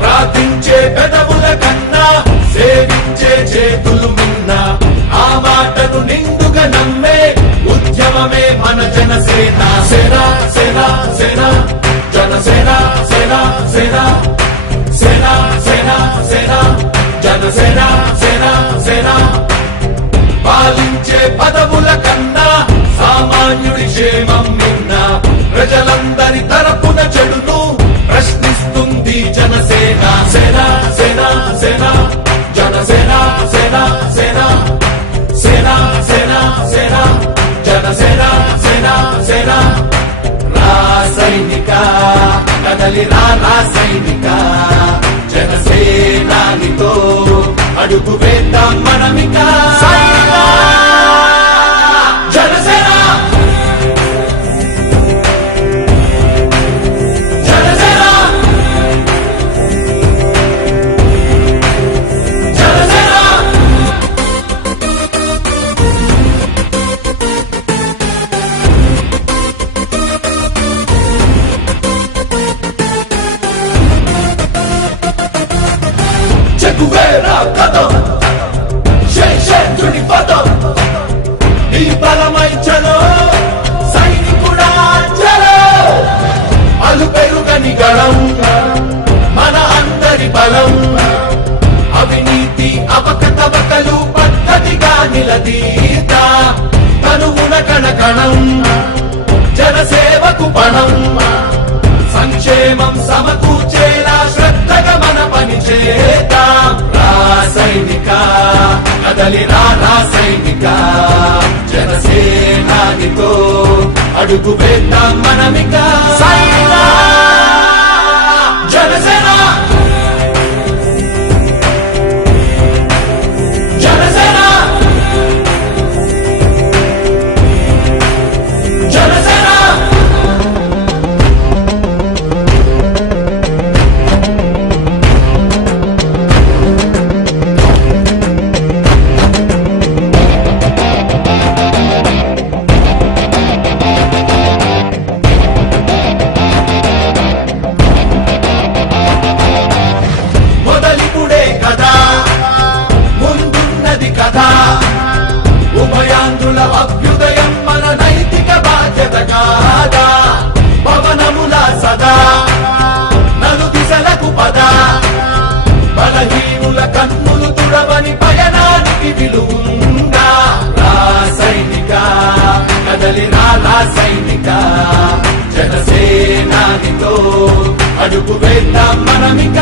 ప్రార్థించే పెదవుల కన్నా సేవించే చేతులు మిన్నా ఆ మాటను నిండుగా నమ్మే ఉద్యమమే మన జనసేన. సేన సేన సేన జనసేన సేన సేన సేన సేన సేన జనసేన సేన సేన. పాలించే పదవుల కన్నా సామాన్యుడి క్షేమం మిన్నా ప్రజలందరి తరపున చెడును ప్రశ్నిస్తుంది జనసేన. సేన సేన సేన జనసేన సేన సేన సేన సేన సేన జనసేన సేన సేన. రాసైనిక కదలి రాసైనిక జనసేనానితో అడుగు వేద్దాం మనమిక. జనసేన చెగువేరా కదం శేషేంద్రుడి పదం నీ బలమై చలో సైనికుడా చలో. అలు పెరుగని గళం మన అందరి బలం అవినీతి అవకతవకలు పద్ధతిగా నిలదీత కనువున కణకణం జనసేవకు పణం సంక్షేమం సమకూర్చేలా శ్రద్ధగా మన పని చేద్దాం. రాసైనిక కదలి రాసైనిక జనసేనానితో అడుగు వేద్దాం మనమిక. జనసేన జనసేన జనసేన. ఉభయాంధ్రుల అభ్యుదయం మన నైతిక బాధ్యత కాదా. పవనముల సదా నలు దిశలకు పద బలహీనుల కన్నులు తుడవని పయనానికి విలువుందా. రాసైనిక కదలి రాసైనిక జనసేనానితో అడుగు వేద్దాం మనమిక.